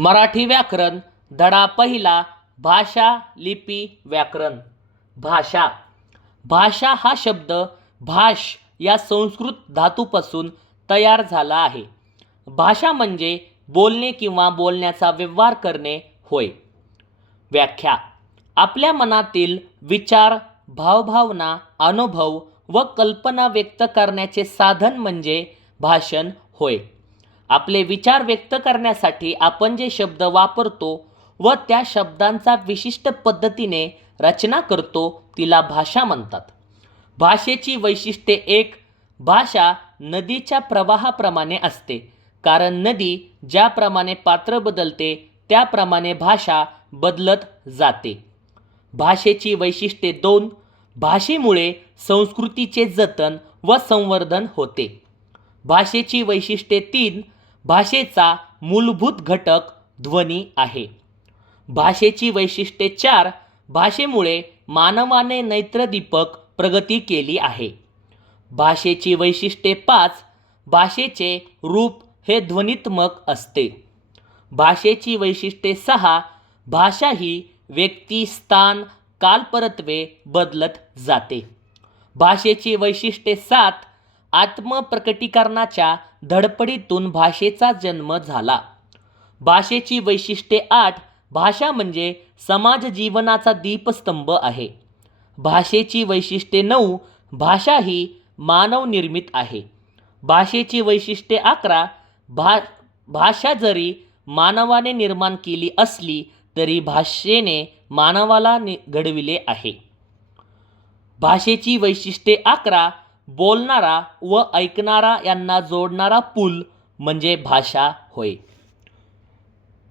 मराठी व्याकरण धडा पहिला. भाषा, लिपी, व्याकरण. भाषा. भाषा हा शब्द भाष या संस्कृत धातूपासून तयार झाला आहे. भाषा म्हणजे बोलणे किंवा बोलण्याचा व्यवहार करणे होय. व्याख्या. आपल्या मनातील विचार, भावभावना, अनुभव व कल्पना व्यक्त करण्याचे साधन म्हणजे भाषण होय. आपले विचार व्यक्त करण्यासाठी आपण जे शब्द वापरतो व त्या शब्दांचा विशिष्ट पद्धतीने रचना करतो तिला भाषा म्हणतात. भाषेची वैशिष्ट्ये. एक. भाषा नदीच्या प्रवाहाप्रमाणे असते, कारण नदी ज्याप्रमाणे पात्र बदलते त्याप्रमाणे भाषा बदलत जाते. भाषेची वैशिष्ट्ये. 2. भाषेमुळे संस्कृतीचे जतन व संवर्धन होते. भाषेची वैशिष्ट्ये. 3. भाषेचा मूलभूत घटक ध्वनी आहे. भाषेची वैशिष्ट्ये. 4. भाषेमुळे मानवाने नैत्रदीपक प्रगती केली आहे. भाषेची वैशिष्ट्ये. 5. भाषेचे रूप हे ध्वनित्मक असते. भाषेची वैशिष्ट्ये. 6. भाषा ही व्यक्ती, स्थान, कालपरत्वे बदलत जाते. भाषेची वैशिष्ट्ये. 7. आत्मप्रकटीकरणाच्या धडपडीतून भाषेचा जन्म झाला. भाषेची वैशिष्ट्ये. 8. भाषा म्हणजे समाज जीवनाचा दीपस्तंभ आहे. भाषेची वैशिष्ट्ये. 9. भाषा ही मानवनिर्मित आहे. भाषेची वैशिष्ट्ये. 11. भाषा जरी मानवाने निर्माण केली असली तरी भाषेने मानवाला घडविले आहे. भाषेची वैशिष्ट्ये. 11. बोलणारा व ऐकणारा यांना जोडणारा पूल म्हणजे भाषा होय.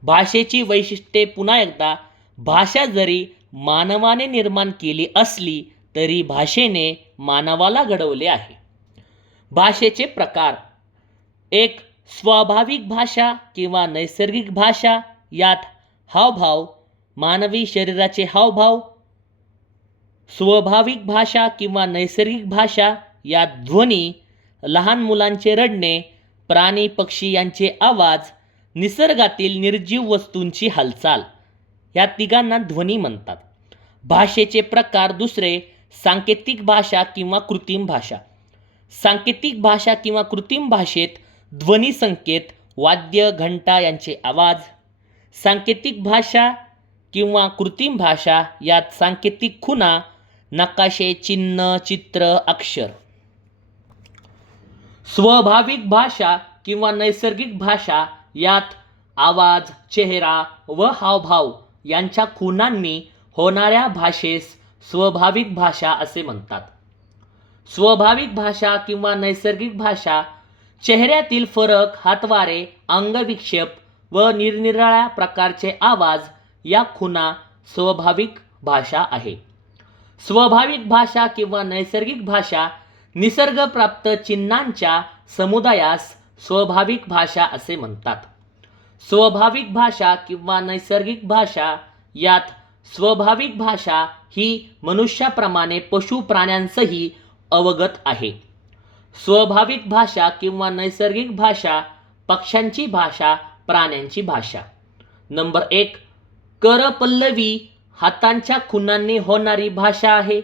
भाषेची वैशिष्ट्ये पुन्हा एकदा. भाषा जरी मानवाने निर्माण केली असली तरी भाषेने मानवाला घडवले आहे. भाषेचे प्रकार. 1. स्वाभाविक भाषा किंवा नैसर्गिक भाषा. यात हावभाव, मानवी शरीराचे हावभाव. स्वाभाविक भाषा किंवा नैसर्गिक भाषा यात ध्वनी, लहान मुलांचे रडणे, प्राणी पक्षी यांचे आवाज, निसर्गातील निर्जीव वस्तूंची हालचाल या तिघांना ध्वनी म्हणतात. भाषेचे प्रकार. 2. सांकेतिक भाषा किंवा कृत्रिम भाषा. सांकेतिक भाषा किंवा कृत्रिम भाषेत ध्वनी संकेत, वाद्य, घंटा यांचे आवाज. सांकेतिक भाषा किंवा कृत्रिम भाषा यात सांकेतिक खुणा, नकाशे, चिन्ह, चित्र, अक्षर. स्वाभाविक भाषा किंवा नैसर्गिक भाषा यात आवाज, चेहरा व हावभाव यांच्या खुणांनी होणाऱ्या भाषेस स्वाभाविक भाषा असे म्हणतात. स्वाभाविक भाषा किंवा नैसर्गिक भाषा चेहऱ्यातील फरक, हातवारे, अंगविक्षेप व निरनिराळ्या प्रकारचे आवाज या खुणा स्वाभाविक भाषा आहे. स्वाभाविक भाषा किंवा नैसर्गिक भाषा निसर्गप्राप्त चिन्हांच्या समुदायास स्वाभाविक भाषा असे म्हणतात. स्वाभाविक भाषा किंवा नैसर्गिक भाषा यात स्वाभाविक भाषा ही मनुष्याप्रमाणे पशु प्राण्यांसही अवगत आहे. स्वाभाविक भाषा किंवा नैसर्गिक भाषा पक्ष्यांची भाषा, प्राण्यांची भाषा. नंबर 1. करपल्लवी हातांच्या खुणांनी होणारी भाषा आहे.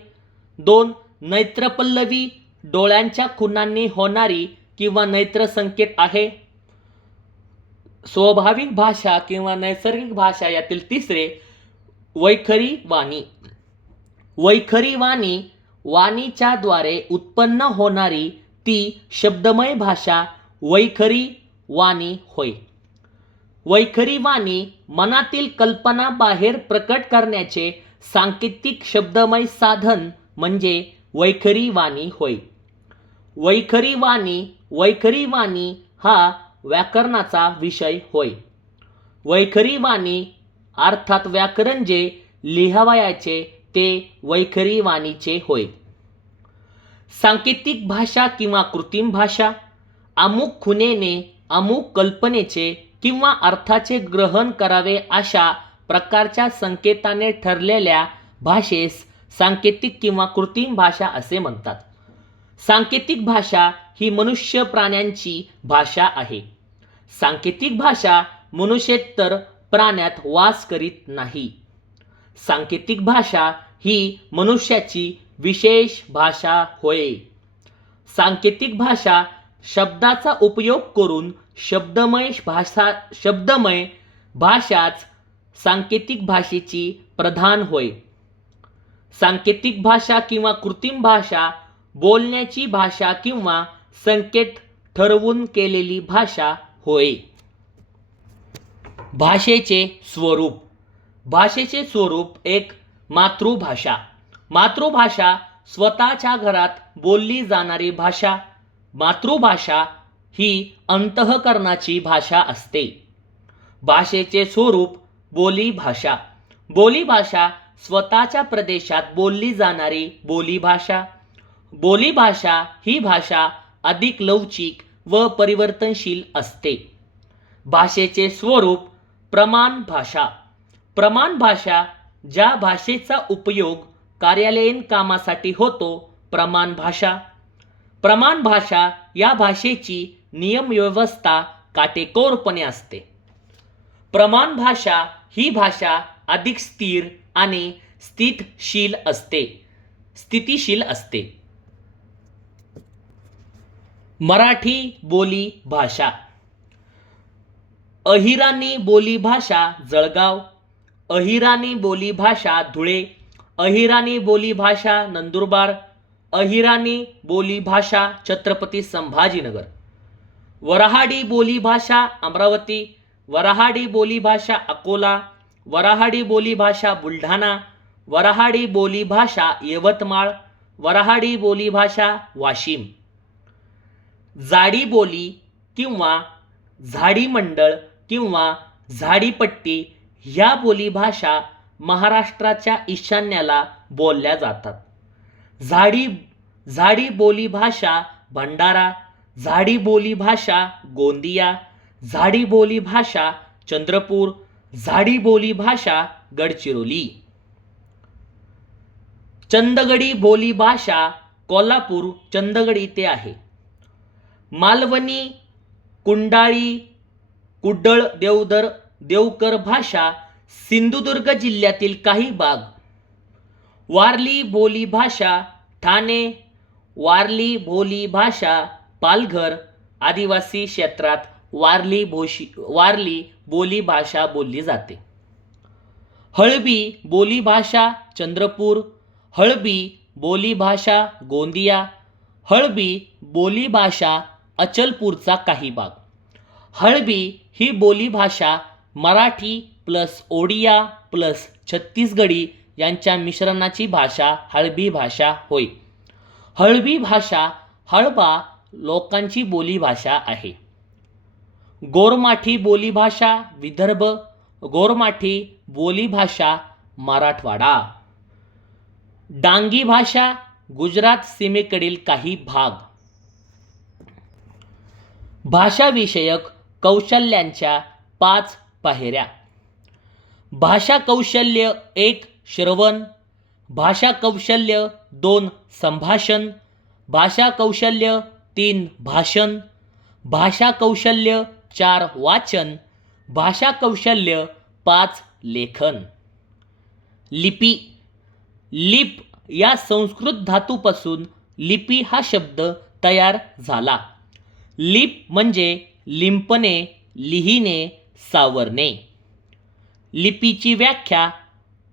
2. नेत्रपल्लवी डोळ्यांच्या खुणांनी होणारी किंवा नेत्र संकेत आहे. स्वाभाविक भाषा किंवा नैसर्गिक भाषा यातील 3. वैखरी वाणी. वैखरी वाणी वाणीच्या द्वारे उत्पन्न होणारी ती शब्दमय भाषा वैखरी वाणी होय. वैखरी वाणी मनातील कल्पना बाहेर प्रकट करण्याचे सांकेतिक शब्दमय साधन म्हणजे वैखरी वाणी होय. वैखरी वाणी हा व्याकरणाचा विषय होय. वैखरी वाणी अर्थात व्याकरण जे लिहावयाचे ते वैखरी वाणीचे होय. सांकेतिक भाषा किंवा कृत्रिम भाषा अमुक खुणेने अमुक कल्पनेचे किंवा अर्थाचे ग्रहण करावे अशा प्रकारच्या संकेताने ठरलेल्या भाषेस सांकेतिक किंवा कृत्रिम भाषा असे म्हणतात. सांकेतिक भाषा ही मनुष्य प्राण्यांची भाषा आहे. सांकेतिक भाषा मनुष्येतर प्राण्यात वास करीत नाही. सांकेतिक भाषा ही मनुष्याची विशेष भाषा होय. सांकेतिक भाषा शब्दाचा उपयोग करून शब्दमय भाषाच सांकेतिक भाषेची प्रधान होय. सांकेतिक भाषा किंवा कृत्रिम भाषा बोलण्याची भाषा किंवा संकेत ठरवून केलेली भाषा होय. भाषेचे स्वरूप. भाषेचे स्वरूप एक मातृभाषा. मातृभाषा स्वतःच्या घरात बोलली जाणारी भाषा. मातृभाषा ही अंतःकरणाची भाषा असते. भाषेचे स्वरूप बोलीभाषा. बोलीभाषा स्वतःच्या प्रदेशात बोलली जाणारी बोलीभाषा. बोलीभाषा ही भाषा अधिक लवचिक व परिवर्तनशील असते. भाषेचे स्वरूप प्रमाण भाषा. प्रमाण भाषा ज्या भाषेचा उपयोग कार्यालयीन कामासाठी होतो प्रमाण भाषा. प्रमाण भाषा या भाषेची नियमव्यवस्था काटेकोरपणे असते. प्रमाण भाषा ही भाषा अधिक स्थिर आणि स्थितिशील असते. मराठी बोली भाषा. अहिराणी बोली भाषा जळगाव. अहिराणी बोली भाषा धुळे. अहिराणी बोली भाषा नंदुरबार. अहिराणी बोली भाषा छत्रपती संभाजीनगर. वऱ्हाडी बोली भाषा अमरावती. वऱ्हाडी बोली भाषा अकोला. वऱ्हाडी बोली भाषा बुलढाणा. वऱ्हाडी बोली भाषा यवतमाळ. वऱ्हाडी बोली भाषा वाशिम. जाडी बोली किंवा झाडी मंडळ किंवा झाडीपट्टी ह्या बोली भाषा महाराष्ट्राच्या ईशान्येला बोलल्या जातात. झाडी बोली भाषा भंडारा. झाडी बोली भाषा गोंदिया. झाडी बोली भाषा चंद्रपूर. झाडी बोली भाषा गडचिरोली. चंदगडी बोली भाषा कोल्हापूर चंदगड इथे आहे. मालवणी, कुंडाळी, कुड्डळ, देवकर भाषा सिंधुदुर्ग जिल्ह्यातील काही भाग. वारली बोली भाषा ठाणे. वारली बोली भाषा पालघर. आदिवासी क्षेत्रात वारली बोली भाषा बोलली जाते. हळबी बोली भाषा चंद्रपूर. हळबी बोली भाषा गोंदिया. हळबी बोली भाषा अचलपूरचा काही भाग. हळबी ही बोली भाषा मराठी प्लस ओडिया प्लस छत्तीसगडी यांच्या मिश्रणाची भाषा हळबी भाषा होय. हळबी भाषा हळबा लोकांची बोली भाषा आहे. गोरमाठी बोली भाषा विदर्भ. गोरमाठी बोली भाषा मराठवाडा. डांगी भाषा गुजरात सीमेकडील काही भाग. भाषाविषयक कौशल्यांच्या 5 पायऱ्या. भाषा कौशल्य 1 श्रवण. भाषा कौशल्य 2 संभाषण. भाषा कौशल्य 3 भाषण. भाषा कौशल्य 4 वाचन. भाषा कौशल्य 5 लेखन. लिपी. लिप या संस्कृत धातूपासून लिपी हा शब्द तयार झाला. लिप म्हणजे लिंपणे, लिहिणे, सावरणे. लिपीची व्याख्या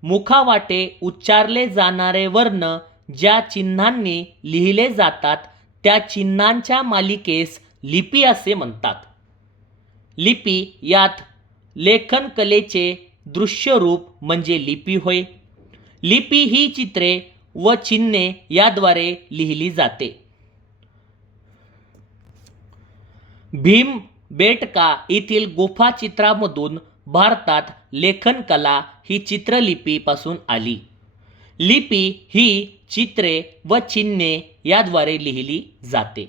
मुखावाटे उच्चारले जाणारे वर्ण ज्या चिन्हांनी लिहिले जातात त्या चिन्हांच्या मालिकेस लिपी असे म्हणतात. लिपी यात लेखन कलेचे दृश्य रूप म्हणजे लिपी होय. लिपी ही चित्रे व चिन्हे याद्वारे लिहिली जाते. भीमबेटका येथील गुफा चित्रामधून भारतात लेखन कला ही चित्रलिपीपासून आली. लिपी ही चित्रे व चिन्हे याद्वारे लिहिली जाते.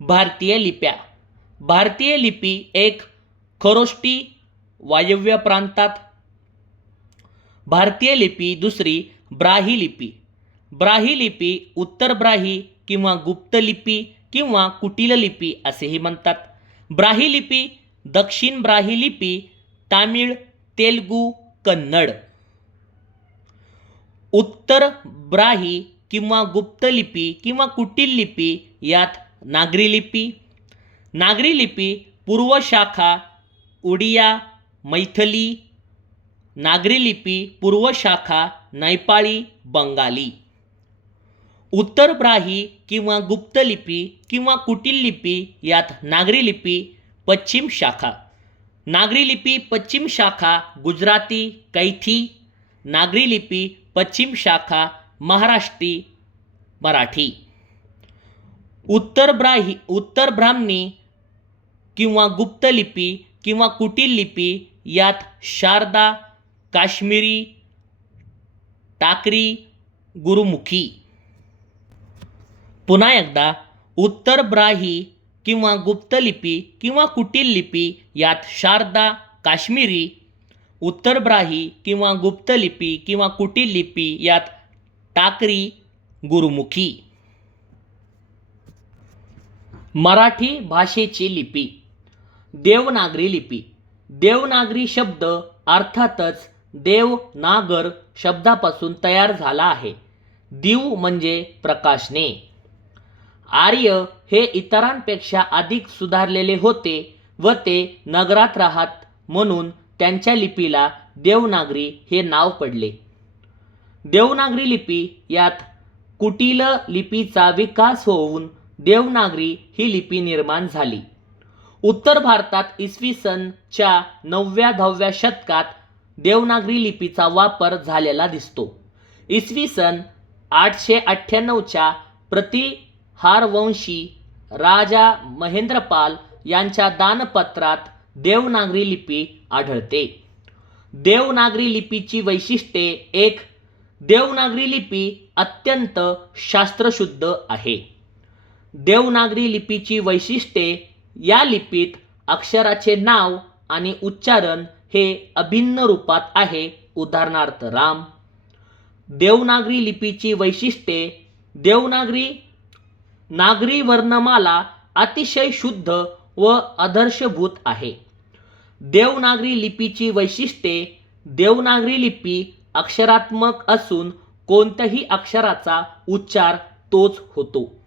भारतीय लिप्या. भारतीय लिपी एक खरोष्टी वायव्य प्रांतात. भारतीय लिपी दुसरी ब्राही लिपी. ब्राही लिपी उत्तर ब्राही किंवा गुप्त लिपी किंवा कुटील लिपी असेही म्हणतात. ब्राही लिपी, दक्षिण ब्राही लिपी, तामिळ, तेलुगू, कन्नड. उत्तर ब्राही किंवा गुप्त लिपी किंवा कुटील लिपी यात नागरी लिपी. नागरी लिपी पूर्व शाखा उडिया, मैथिली. नागरी लिपी पूर्व शाखा नेपाळी, बंगाली. उत्तर ब्राही किंवा गुप्त लिपी किंवा कुटील लिपी यात नागरी लिपी पश्चिम शाखा. नागरी लिपी पश्चिम शाखा गुजराती, कैथी. नागरी लिपी पश्चिम शाखा महाराष्ट्री, मराठी. उत्तर ब्राह्मी किंवा गुप्त लिपी किंवा कुटील लिपी यात शारदा, काश्मीरी, टाकरी, गुरुमुखी. पुन्हा एकदा, उत्तर ब्राही किंवा गुप्त लिपी किंवा कुटील लिपी यात शारदा, काश्मीरी. उत्तर ब्राही किंवा गुप्त लिपी किंवा कुटील लिपी यात टाकरी, गुरुमुखी. मराठी भाषेची लिपी. देवनागरी लिपी. देवनागरी शब्द अर्थातच देवनागर शब्दापासून तयार झाला आहे. दिव म्हणजे प्रकाशने. आर्य हे इतरांपेक्षा अधिक सुधारलेले होते व ते नगरात राहत म्हणून त्यांच्या लिपीला देवनागरी हे नाव पडले. देवनागरी लिपी यात कुटील लिपीचा विकास होऊन देवनागरी ही लिपी निर्माण झाली. उत्तर भारतात इसवी सनच्या 9व्या-10व्या शतकात देवनागरी लिपीचा वापर झालेला दिसतो. इसवी सन 898च्या प्रतिहारवंशी राजा महेंद्रपाल यांच्या दानपत्रात देवनागरी लिपी आढळते. देवनागरी लिपीची वैशिष्ट्ये. 1. देवनागरी लिपी अत्यंत शास्त्रशुद्ध आहे. देवनागरी लिपीची वैशिष्ट्ये. या लिपीत अक्षराचे नाव आणि उच्चारण हे अभिन्न रूपात आहे. उदाहरणार्थ राम. देवनागरी लिपीची वैशिष्ट्ये. देवनागरी नागरी वर्णमाला अतिशय शुद्ध व आदर्शभूत आहे. देवनागरी लिपीची वैशिष्ट्ये. देवनागरी लिपी अक्षरात्मक असून कोणत्याही अक्षराचा उच्चार तोच होतो.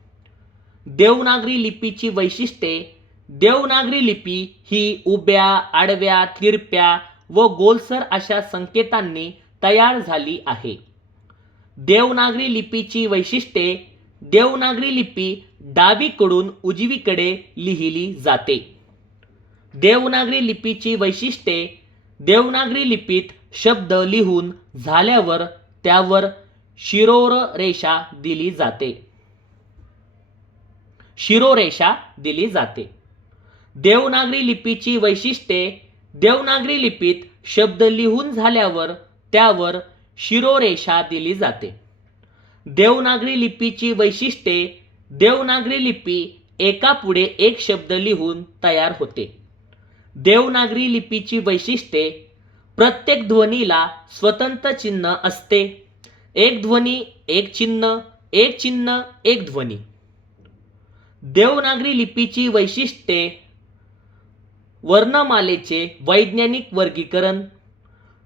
देवनागरी लिपीची वैशिष्ट्ये. देवनागरी लिपी ही उभ्या, आडव्या, तिरप्या व गोलसर अशा संकेतांनी तयार झाली आहे. देवनागरी लिपीची वैशिष्ट्ये. देवनागरी लिपी डावीकडून उजवीकडे लिहिली जाते. देवनागरी लिपीची वैशिष्ट्ये. देवनागरी लिपीत शब्द लिहून झाल्यावर त्यावर शिरोरेषा दिली जाते. देवनागरी लिपीची वैशिष्ट्ये. देवनागरी लिपीत शब्द लिहून झाल्यावर त्यावर शिरोरेषा दिली जाते. देवनागरी लिपीची वैशिष्ट्ये. देवनागरी लिपी एकापुढे एक शब्द लिहून तयार होते. देवनागरी लिपीची वैशिष्ट्ये. प्रत्येक ध्वनीला स्वतंत्र चिन्ह असते. एक ध्वनी एक चिन्ह, एक चिन्ह एक ध्वनी. देवनागरी लिपीची वैशिष्ट्ये. वर्णमालेचे वैज्ञानिक वर्गीकरण.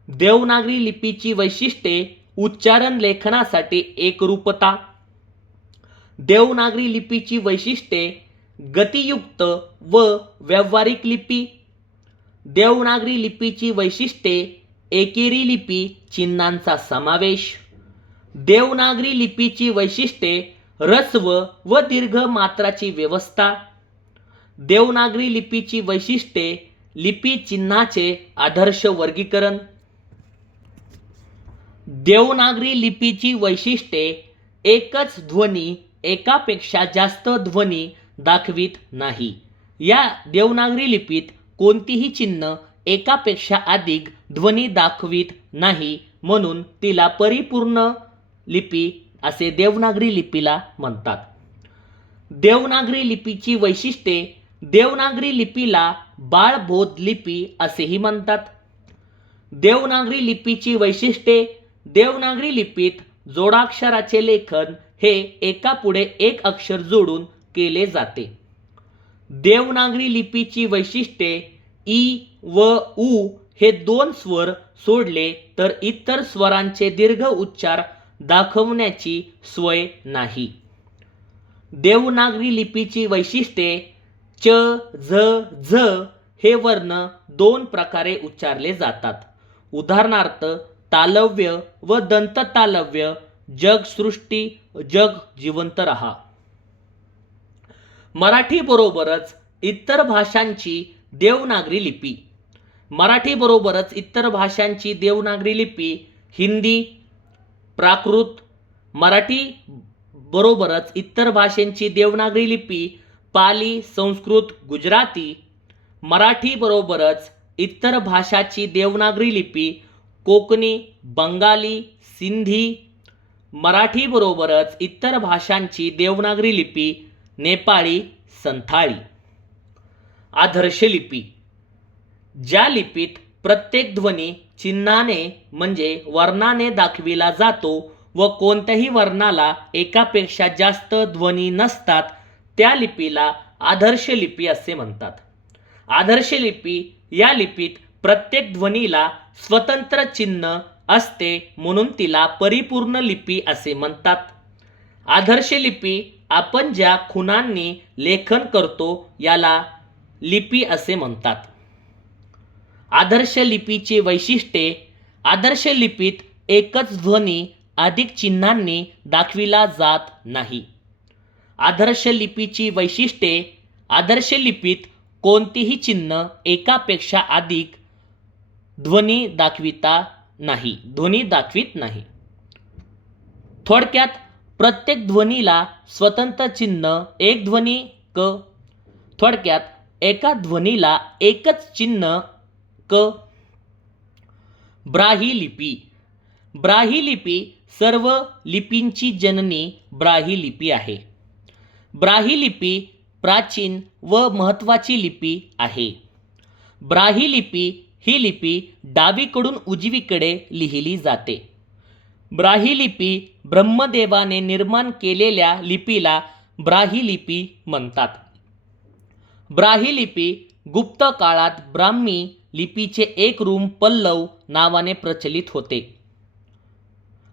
देवनागरी लिपीची वैशिष्ट्ये. उच्चारण लेखनासाठी एकरूपता. देवनागरी लिपीची वैशिष्ट्ये. गतियुक्त व व्यावहारिक लिपी. देवनागरी लिपीची वैशिष्ट्ये. एकेरी लिपी, चिन्हांचा समावेश. देवनागरी लिपीची वैशिष्ट्ये. ऱ्हस्व व दीर्घ मात्राची व्यवस्था. देवनागरी लिपीची वैशिष्ट्ये. लिपी चिन्हाचे आदर्श वर्गीकरण. देवनागरी लिपीची वैशिष्ट्ये. एकच ध्वनी एकापेक्षा जास्त ध्वनी दाखवित नाही. या देवनागरी लिपीत कोणतीही चिन्ह एकापेक्षा अधिक ध्वनी दाखवित नाही म्हणून तिला परिपूर्ण लिपी असे देवनागरी लिपीला म्हणतात. देवनागरी लिपीची वैशिष्ट्ये. देवनागरी लिपीला बाळबोध लिपी असेही म्हणतात. देवनागरी लिपीची वैशिष्ट्ये. देवनागरी लिपीत जोडाक्षराचे लेखन हे एकापुढे एक अक्षर जोडून केले जाते. देवनागरी लिपीची वैशिष्ट्ये. ई व उ हे 2 स्वर सोडले तर इतर स्वरांचे दीर्घ उच्चार दाखवण्याची सोय नाही. देवनागरी लिपीची वैशिष्ट्ये च, झ, झ हे वर्ण 2 प्रकारे उच्चारले जातात. उदाहरणार्थ तालव्य व दंततालव्य. जग सृष्टी, जग जिवंत रहा. मराठी बरोबरच इतर भाषांची देवनागरी लिपी. मराठी बरोबरच इतर भाषांची देवनागरी लिपी हिंदी, प्राकृत. मराठी बरोबरच इतर भाषांची देवनागरी लिपी पाली, संस्कृत, गुजराती. मराठी बरोबरच इतर भाषाची देवनागरी लिपी कोकणी, बंगाली, सिंधी. मराठी बरोबरच इतर भाषांची देवनागरी लिपी नेपाळी, संथाळी. आदर्श लिपी. ज्या लिपीत प्रत्येक ध्वनी चिन्हाने म्हणजे वर्णाने दाखविला जातो व कोणत्याही वर्णाला एकापेक्षा जास्त ध्वनी नसतात त्या लिपीला आदर्श लिपी असे म्हणतात. आदर्श लिपी या लिपीत प्रत्येक ध्वनीला स्वतंत्र चिन्ह असते म्हणून तिला परिपूर्ण लिपी असे म्हणतात. आदर्श लिपी आपण ज्या खुणांनी लेखन करतो याला लिपी असे म्हणतात. आदर्श लिपीची वैशिष्ट्ये. आदर्श लिपीत एकच ध्वनी अधिक चिन्हांनी दाखविला जात नाही. आदर्श लिपीची वैशिष्ट्ये. आदर्श लिपीत कोणतीही चिन्ह एकापेक्षा अधिक ध्वनी दाखवित नाही. थोडक्यात प्रत्येक ध्वनीला स्वतंत्र चिन्ह एक ध्वनी क. थोडक्यात एका ध्वनीला एकच चिन्ह क. ब्राही लिपी. ब्राही लिपी सर्व लिपींची जननी ब्राही लिपी आहे. ब्राही लिपी प्राचीन व महत्त्वाची लिपी आहे. ब्राही लिपी ही लिपी डावीकडून उजवीकडे लिहिली जाते. ब्राही लिपी ब्रह्मदेवाने निर्माण केलेल्या लिपीला ब्राही लिपी म्हणतात. ब्राही लिपी गुप्त काळात ब्राह्मी लिपीचे एक रूप पल्लव नावाने प्रचलित होते.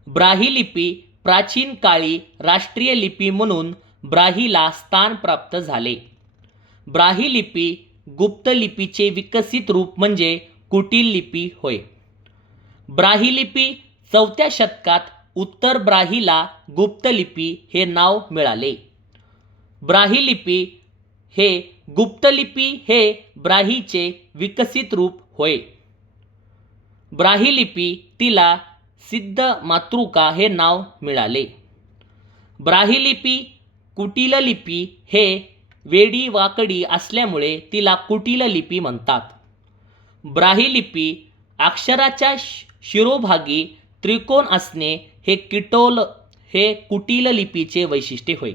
ब्राही लिपी प्राचीन काळी राष्ट्रीय लिपी म्हणून ब्राहीला स्थान प्राप्त झाले. ब्राही लिपी गुप्त लिपीचे विकसित रूप म्हणजे कुटील लिपी होय. ब्राही लिपी 4थ्या शतकात उत्तर ब्राहीला गुप्त लिपी हे नाव मिळाले. ब्राही लिपी हे गुप्त लिपी हे ब्राहीचे विकसित रूप होय. ब्राही लिपी तिला सिद्ध मातृका हे नाव मिळाले. ब्राही लिपी कुटील लिपी हे वेडी वाकडी असल्यामुळे तिला कुटील लिपी म्हणतात. ब्राही लिपी अक्षराच्या शिरोभागी त्रिकोण असणे हे कुटील लिपीचे वैशिष्ट्य होय.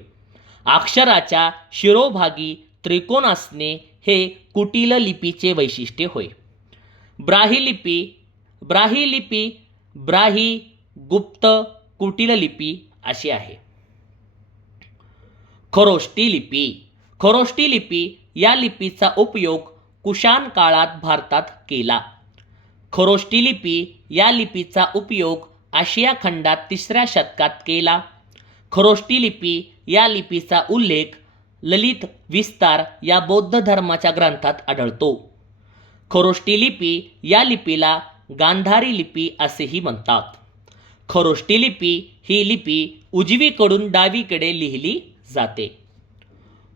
अक्षराच्या शिरोभागी त्रिकोण असणे हे कुटील लिपीचे वैशिष्ट्य होय. ब्राही लिपी ब्राही, गुप्त, कुटील लिपी अशी आहे. खरोष्टी लिपी. खरोष्टी लिपी या लिपीचा उपयोग कुशाण काळात भारतात केला. खरोष्टी लिपी या लिपीचा उपयोग आशिया खंडात 3ऱ्या शतकात केला. खरोष्टी लिपी या लिपीचा उल्लेख ललित विस्तार या बौद्ध धर्माच्या ग्रंथात आढळतो. खरोष्टी लिपी या लिपीला गांधारी लिपी असेही म्हणतात. खरोष्टी लिपी ही लिपी उजवीकडून डावीकडे लिहिली जाते.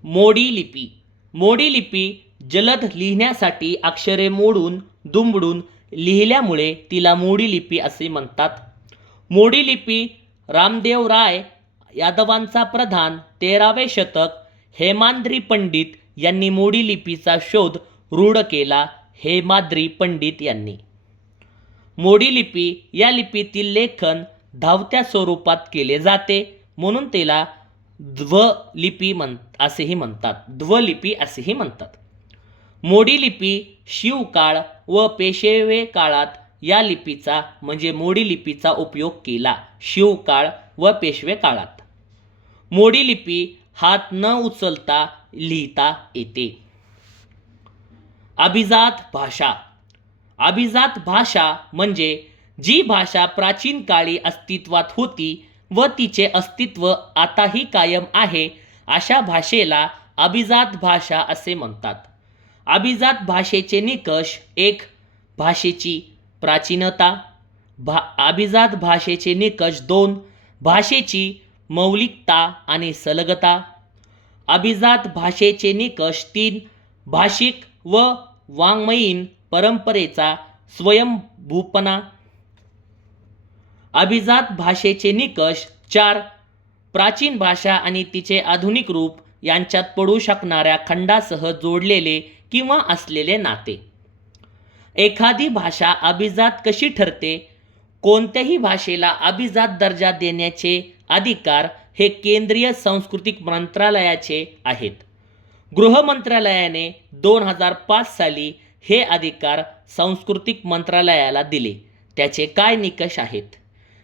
मोडी लिपी. मोडी लिपी जलद लिहिण्यासाठी अक्षरे मोडून दुमडून लिहिल्यामुळे तिला मोडी लिपी असे म्हणतात. मोडी लिपी रामदेवराय यादवांचा प्रधान 13वे शतक हेमाद्री पंडित यांनी मोडी लिपीचा शोध रूढ केला. हेमाद्री पंडित यांनी. मोडी लिपी या लिपीतील लेखन धावत्या स्वरूपात केले जाते म्हणून त्याला ध्वलिपी असेही म्हणतात. मोडी लिपी शिवकाळ व पेशवे काळात या लिपीचा म्हणजे मोडी लिपीचा उपयोग केला. शिवकाळ व पेशवे काळात मोडी लिपी हात न उचलता लिहिता येते. अभिजात भाषा. अभिजात भाषा म्हणजे जी भाषा प्राचीन काळी अस्तित्वात होती व तिचे अस्तित्व आताही कायम आहे अशा भाषेला अभिजात भाषा असे म्हणतात. अभिजात भाषेचे निकष: 1. भाषेची प्राचीनता. अभिजात भाषेचे निकष 2. भाषेची मौलिकता आणि सलगता. अभिजात भाषेचे निकष 3. भाषिक व वाङ्मयीन परंपरेचा स्वयंभूपणा. अभिजात भाषेचे निकष 4. प्राचीन भाषा आणि तिचे आधुनिक रूप यांच्यात पडू शकणाऱ्या खंडासह जोडलेले किंवा असलेले नाते. एखादी भाषा अभिजात कशी ठरते? कोणत्याही भाषेला अभिजात दर्जा देण्याचे अधिकार हे केंद्रीय सांस्कृतिक मंत्रालयाचे आहेत. गृह मंत्रालयाने 2005 साली हे अधिकार सांस्कृतिक मंत्रालयाला दिले. त्याचे काय निकष आहेत?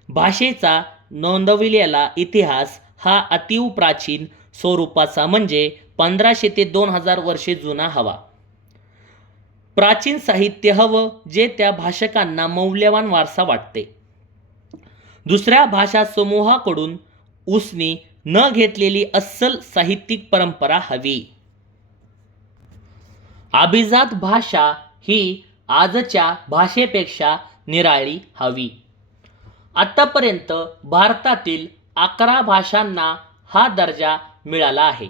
भाषेचा नोंदविलेला इतिहास हा अतीव प्राचीन स्वरूपाचा म्हणजे 1500 ते 2000 वर्षे जुना हवा. प्राचीन साहित्य हवं जे त्या भाषकांना मौल्यवान वारसा वाटते. दुसऱ्या भाषा समूहाकडून उसने न घेतलेली अस्सल साहित्यिक परंपरा हवी. अभिजात भाषा ही आजच्या भाषेपेक्षा निराळी हवी. आतापर्यंत भारतातील 11 भाषांना हा दर्जा मिळाला आहे.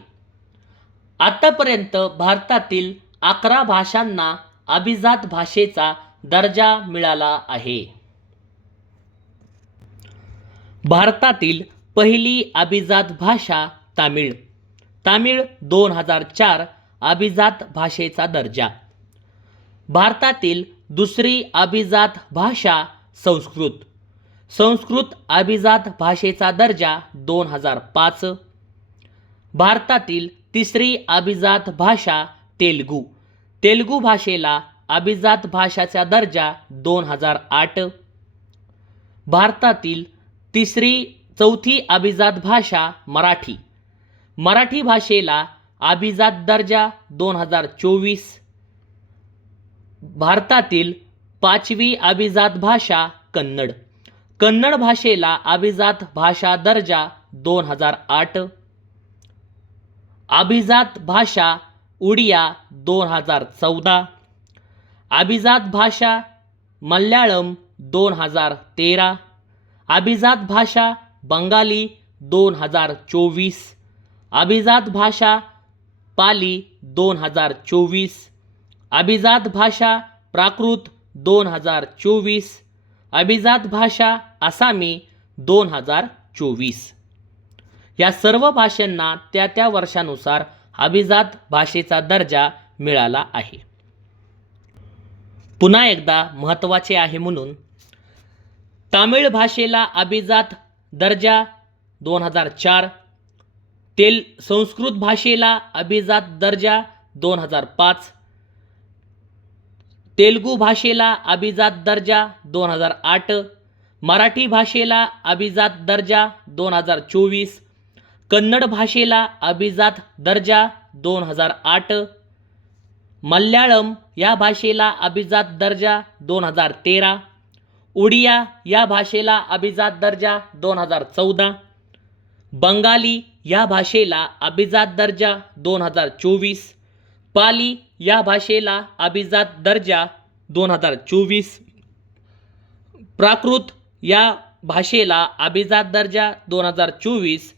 आतापर्यंत भारतातील 11 भाषांना अभिजात भाषेचा दर्जा मिळाला आहे. भारतातील पहिली अभिजात भाषा तामिळ. तामिळ 2004 अभिजात भाषेचा दर्जा. भारतातील दुसरी अभिजात भाषा संस्कृत. संस्कृत अभिजात भाषेचा दर्जा 2005. भारतातील तिसरी अभिजात भाषा तेलुगू. तेलुगू भाषेला अभिजात भाषाचा दर्जा 2008. भारतातील चौथी अभिजात भाषा मराठी. मराठी भाषेला अभिजात दर्जा 2024. भारतातील 5वी अभिजात भाषा कन्नड. कन्नड भाषेला अभिजात भाषा दर्जा 2008. अभिजात भाषा उडिया 2014. अभिजात भाषा मल्याळम 2013. अभिजात भाषा बंगाली 2024. अभिजात भाषा पाली 2024. अभिजात भाषा प्राकृत 2024. अभिजात भाषा आसामी 2024. या सर्व भाषांना त्या वर्षानुसार अभिजात भाषेचा दर्जा मिळाला आहे. पुन्हा एकदा महत्त्वाचे आहे म्हणून तामिळ भाषेला अभिजात दर्जा 2004. संस्कृत भाषेला अभिजात दर्जा 2005. तेलुगू भाषेला अभिजात दर्जा 2008. मराठी भाषेला अभिजात दर्जा 2024. कन्नड भाषेला अभिजात दर्जा 2008. मल्याळम या भाषेला अभिजात दर्जा 2013. उडिया या भाषेला अभिजात दर्जा 2014. बंगाली या भाषेला अभिजात दर्जा 2024. पाली या भाषेला अभिजात दर्जा 2024. प्राकृत या भाषेला अभिजात दर्जा 2024.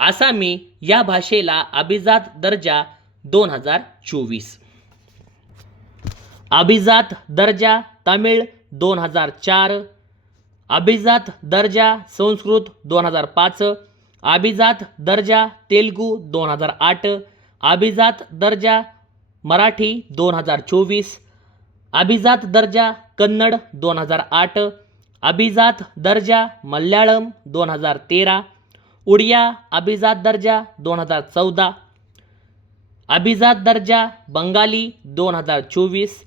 आसामी या भाषेला अभिजात दर्जा 2024. अभिजात दर्जा तमिळ 2004. अभिजात दर्जा संस्कृत 2005. अभिजात दर्जा तेलुगू 2008. अभिजात दर्जा मराठी 2024. अभिजात दर्जा कन्नड 2008. अभिजात दर्जा मल्याळम 2013. उडिया अभिजात दर्जा 2014. अभिजात दर्जा बंगाली 2024.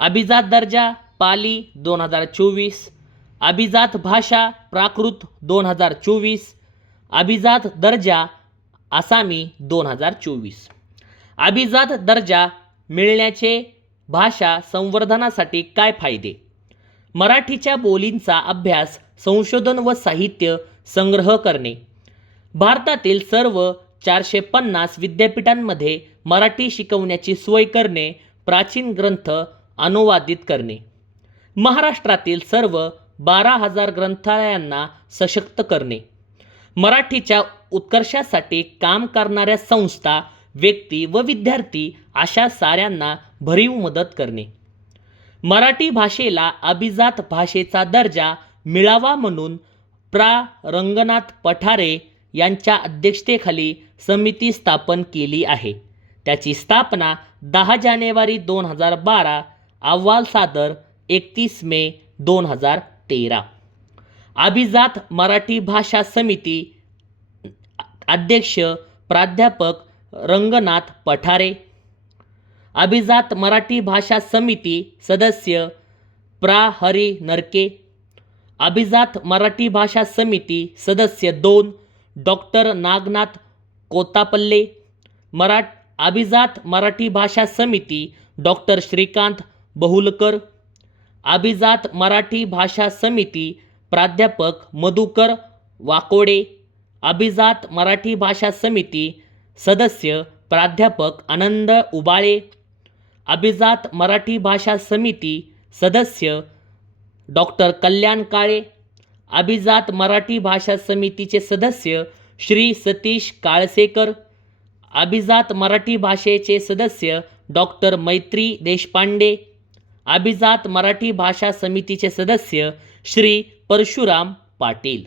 अभिजात दर्जा पाली 2024. अभिजात भाषा प्राकृत 2024. अभिजात दर्जा आसामी 2024. अभिजात दर्जा मिळण्याचे भाषा संवर्धनासाठी काय फायदे? मराठीच्या बोलींचा अभ्यास, संशोधन व साहित्य संग्रह करणे. भारतातील सर्व 450 विद्यापीठांमध्ये मराठी शिकवण्याची सोय करणे. प्राचीन ग्रंथ अनुवादित करणे. महाराष्ट्रातील सर्व 12,000 ग्रंथालयांना सशक्त करणे. मराठीच्या उत्कर्षासाठी काम करणाऱ्या संस्था, व्यक्ती व विद्यार्थी अशा साऱ्यांना भरीव मदत करणे. मराठी भाषेला अभिजात भाषेचा दर्जा मिळावा म्हणून प्रा. रंगनाथ पठारे यांच्या अध्यक्षतेखाली समिती स्थापन केली आहे. त्याची स्थापना 10 जानेवारी 2012. अहवाल सादर 31 मे 2013. अभिजात मराठी भाषा समिती अध्यक्ष प्राध्यापक रंगनाथ पठारे. अभिजात मराठी भाषा समिती सदस्य प्रा. हरी नरके. अभिजात मराठी भाषा समिती सदस्य 2 डॉक्टर नागनाथ कोतापल्ले. अभिजात मराठी भाषा समिती डॉक्टर श्रीकांत बहुलकर. अभिजात मराठी भाषा समिती प्राध्यापक मधुकर वाकोडे. अभिजात मराठी भाषा समिती सदस्य प्राध्यापक आनंद उबाळे. अभिजात मराठी भाषा समिती सदस्य डॉक्टर कल्याण काळे. अभिजात मराठी भाषा समितीचे सदस्य श्री सतीश काळसेकर. अभिजात मराठी भाषेचे सदस्य डॉक्टर मैत्री देशपांडे. अभिजात मराठी भाषा समितीचे सदस्य श्री परशुराम पाटील.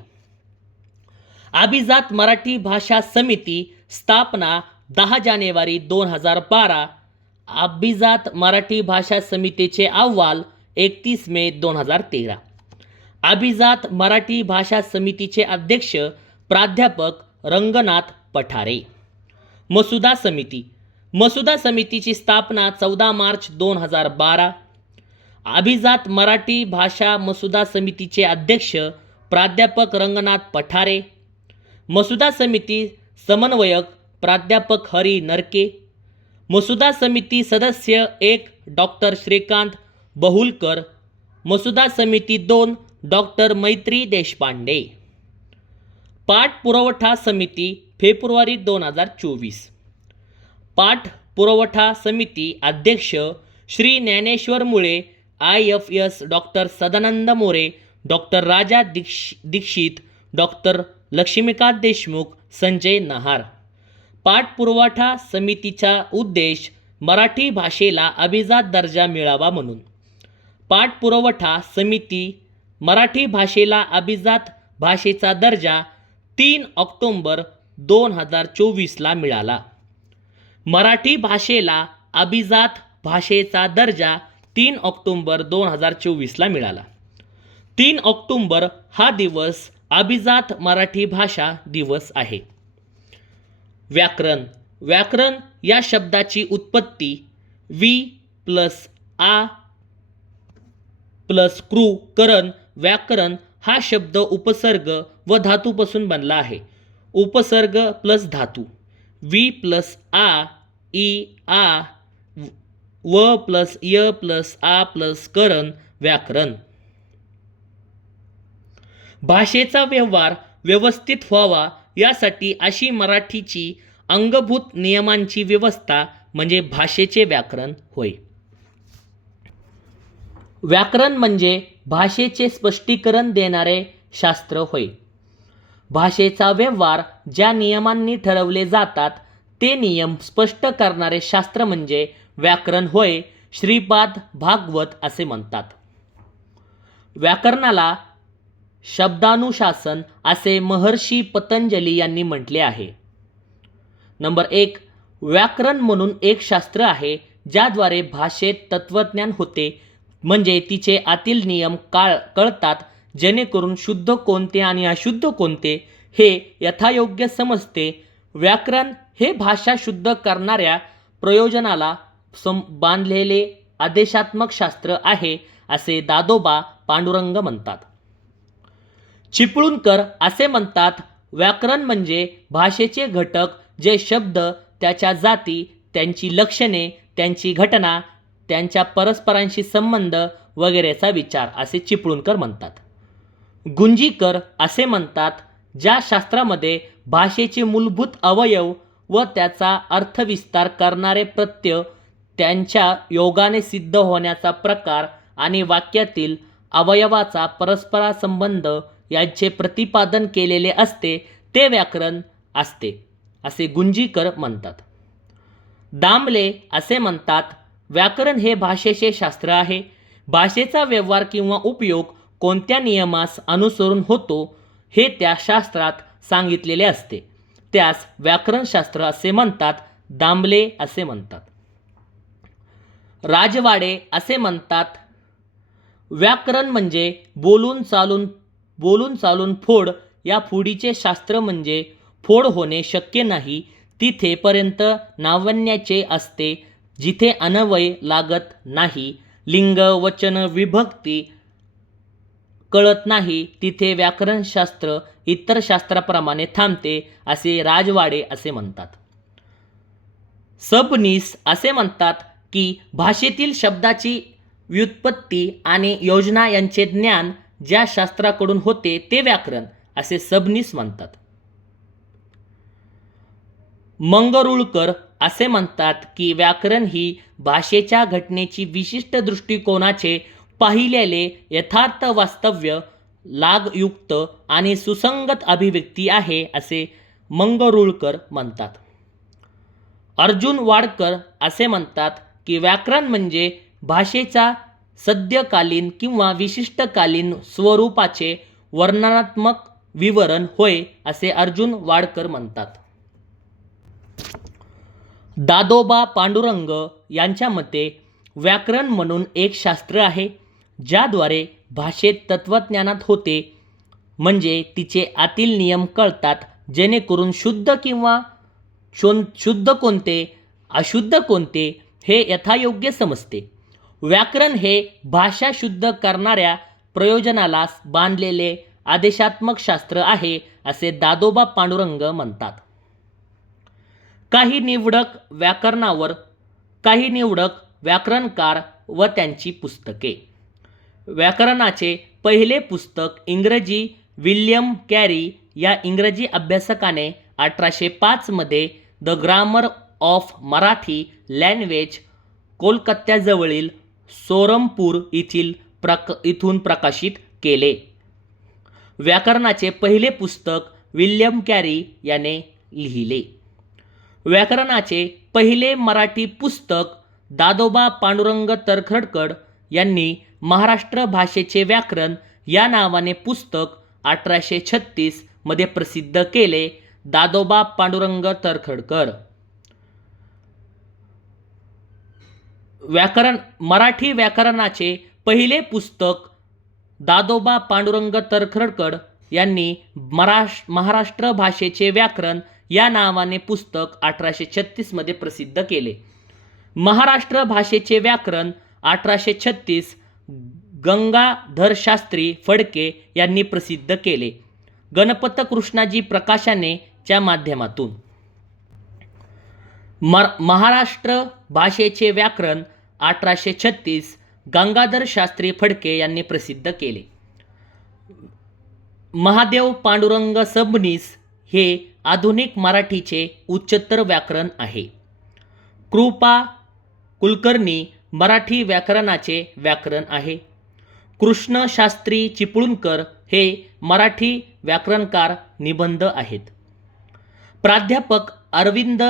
अभिजात मराठी भाषा समिती स्थापना 10 जानेवारी 2012. अभिजात मराठी भाषा समितीचे अहवाल 31 मे 2013. अभिजात मराठी भाषा समितीचे अध्यक्ष प्राध्यापक रंगनाथ पठारे. मसुदा समिती. मसुदा समितीची स्थापना 14 मार्च 2012. अभिजात मराठी भाषा मसुदा समितीचे अध्यक्ष प्राध्यापक रंगनाथ पठारे. मसुदा समिती समन्वयक प्राध्यापक हरी नरके. मसुदा समिती सदस्य 1 डॉक्टर श्रीकांत बहुलकर. मसुदा समिती 2 डॉक्टर मैत्री देशपांडे. पाठपुरवठा समिती फेब्रुवारी 2024. पाठपुरवठा समिती अध्यक्ष Shri Dnyaneshwar Mule. IFS doctor Sadanand More, doctor Raja Dixit, doctor Laxmikant Deshmukh, Sanjay Nahar. पाठपुरवठा समितीचा उद्देश मराठी भाषेला अभिजात दर्जा मिळावा म्हणून. पाठपुरवठा समिती मराठी भाषेला अभिजात भाषेचा दर्जा 3 ऑक्टोबर 2024ला मिळाला. मराठी भाषेला अभिजात भाषेचा दर्जा 3 ऑक्टोबर 2024ला मिळाला. 3 ऑक्टोबर हा दिवस अभिजात मराठी भाषा दिवस आहे. व्याकरण. व्याकरण या शब्दाची उत्पत्ती वी प्लस आ प्लस कृ करण. व्याकरण हा शब्द उपसर्ग व धातूपासून बनला आहे. उपसर्ग प्लस धातू. वी प्लस आ, ई, आ, व प्लस य प्लस आ प्लस करण. व्याकरण. भाषेचा व्यवहार व्यवस्थित व्हावा यासाठी अशी मराठीची अंगभूत नियमांची व्यवस्था म्हणजे भाषेचे व्याकरण होय. व्याकरण म्हणजे भाषेचे स्पष्टीकरण देणारे शास्त्र होय. भाषेचा व्यवहार ज्या नियमांनी ठरवले जातात ते नियम स्पष्ट करणारे शास्त्र म्हणजे व्याकरण होय. श्रीपाद भागवत असे म्हणतात. व्याकरणाला शब्दानुशासन असे महर्षी पतंजली यांनी म्हटले आहे. नंबर 1. व्याकरण म्हणून एक शास्त्र आहे ज्याद्वारे भाषेत तत्वज्ञान होते, म्हणजे तिचे आतील नियम कळतात, जेणेकरून शुद्ध कोणते आणि अशुद्ध कोणते हे यथायोग्य समजते. व्याकरण हे भाषा शुद्ध करणाऱ्या प्रयोजनाला बांधलेले आदेशात्मक शास्त्र आहे असे दादोबा पांडुरंग म्हणतात. चिपळूणकर असे म्हणतात, व्याकरण म्हणजे भाषेचे घटक जे शब्द, त्याच्या जाती, त्यांची लक्षणे, त्यांची घटना, त्यांच्या परस्परांशी संबंध वगैरेचा विचार असे चिपळूणकर म्हणतात. गुंजीकर असे म्हणतात, ज्या शास्त्रामध्ये भाषेचे मूलभूत अवयव व त्याचा अर्थविस्तार करणारे प्रत्यय, त्यांच्या योगाने सिद्ध होण्याचा प्रकार आणि वाक्यातील अवयवाचा परस्परासंबंध यांचे प्रतिपादन केलेले असते, ते व्याकरण असते असे गुंजीकर म्हणतात. दामले असे म्हणतात, व्याकरण हे भाषेचे शास्त्र आहे. भाषेचा व्यवहार किंवा उपयोग कोणत्या नियमास अनुसरून होतो हे त्या शास्त्रात सांगितलेले असते, त्यास व्याकरणशास्त्र असे म्हणतात. दामले असे म्हणतात. राजवाडे असे म्हणतात, व्याकरण म्हणजे बोलून चालून फोड. या फोडीचे शास्त्र म्हणजे फोड होणे शक्य नाही तिथेपर्यंत नावन्याचे असते, जिथे अन्वय लागत नाही, लिंग वचन विभक्ती कळत नाही, तिथे व्याकरणशास्त्र इतर शास्त्राप्रमाणे थांबते असे राजवाडे असे म्हणतात. सबनीस असे म्हणतात की भाषेतील शब्दाची व्युत्पत्ती आणि योजना यांचे ज्ञान ज्या शास्त्राकडून होते ते व्याकरण असे सबनीस म्हणतात. मंगरुळकर असे म्हणतात की व्याकरण ही भाषेच्या घटनेची विशिष्ट दृष्टिकोनाचे पाहिलेले यथार्थ वास्तव्य, लागयुक्त आणि सुसंगत अभिव्यक्ती आहे असे मंगरुळकर म्हणतात. अर्जुन वाडकर असे म्हणतात की व्याकरण म्हणजे भाषेचा सद्यकालीन किंवा विशिष्टकालीन स्वरूपाचे वर्णनात्मक विवरण होय असे अर्जुन वाडकर म्हणतात. दादोबा पांडुरंग यांच्या मते व्याकरण म्हणून एक शास्त्र आहे, ज्याद्वारे भाषेत तत्वज्ञानात होते, म्हणजे तिचे आतील नियम कळतात, जेणेकरून शुद्ध किंवा शुद्ध कोणते, अशुद्ध कोणते हे यथायोग्य समजते. व्याकरण हे भाषा शुद्ध करणाऱ्या प्रयोजनाला बांधलेले आदेशात्मक शास्त्र आहे असे दादोबा पांडुरंग म्हणतात. काही निवडक व्याकरणावर, काही निवडक व्याकरणकार व त्यांची पुस्तके. व्याकरणाचे पहिले पुस्तक इंग्रजी विल्यम कॅरी या इंग्रजी अभ्यासकाने 1805 मध्ये the grammar of Marathi language कोलकात्याजवळील सोरमपूर इथून प्रकाशित केले. व्याकरणाचे पहिले पुस्तक विल्यम कॅरी याने लिहिले. व्याकरणाचे पहिले मराठी पुस्तक दादोबा पांडुरंग तर्खडकर यांनी महाराष्ट्र भाषेचे व्याकरण या नावाने पुस्तक 1836 मध्ये प्रसिद्ध केले. दादोबा पांडुरंग तर्खडकर. मराठी व्याकरणाचे पहिले पुस्तक दादोबा पांडुरंग तर्खडकर यांनी महाराष्ट्र भाषेचे व्याकरण या नावाने पुस्तक 1836 मध्ये प्रसिद्ध केले. महाराष्ट्र भाषेचे व्याकरण 1836 गंगाधर शास्त्री फडके यांनी प्रसिद्ध केले. गणपत कृष्णाजी प्रकाशने च्या माध्यमातून. महाराष्ट्र भाषेचे व्याकरण 1836 गंगाधर शास्त्री फडके यांनी प्रसिद्ध केले. महादेव पांडुरंग सबनीस हे आधुनिक मराठीचे उच्चतर व्याकरण आहे. कृपा कुलकर्णी मराठी व्याकरणाचे व्याकरण आहे. कृष्ण शास्त्री चिपळूणकर हे मराठी व्याकरणकार निबंध आहेत. प्राध्यापक अरविंद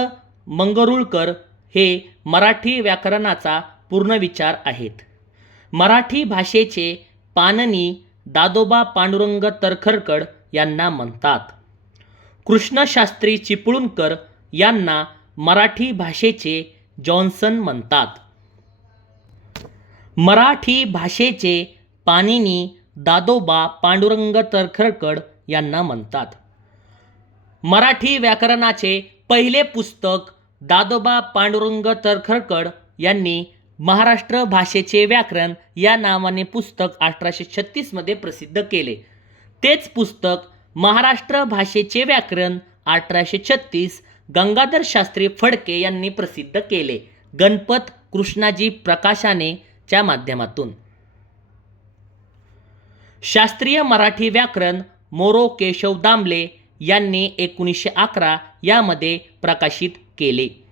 मंगरुळकर हे मराठी व्याकरणाचा पूर्ण विचार आहेत. मराठी भाषेचे पाणिनी दादोबा पांडुरंग तर्खडकर यांना म्हणतात. कृष्णशास्त्री चिपळूणकर यांना मराठी भाषेचे जॉन्सन म्हणतात. मराठी भाषेचे पाणिनी दादोबा पांडुरंग तर्खडकर यांना म्हणतात. मराठी व्याकरणाचे पहिले पुस्तक दादोबा पांडुरंग तर्खडकर यांनी महाराष्ट्र भाषेचे व्याकरण या नावाने पुस्तक 1836 मध्ये प्रसिद्ध केले. तेच पुस्तक महाराष्ट्र भाषेचे व्याकरण 1836 गंगाधर शास्त्री फडके यांनी प्रसिद्ध केले. गणपत कृष्णाजी प्रकाशाने च्या माध्यमातून. शास्त्रीय मराठी व्याकरण मोरो केशव दामले यांनी 1911 यामध्ये प्रकाशित केले.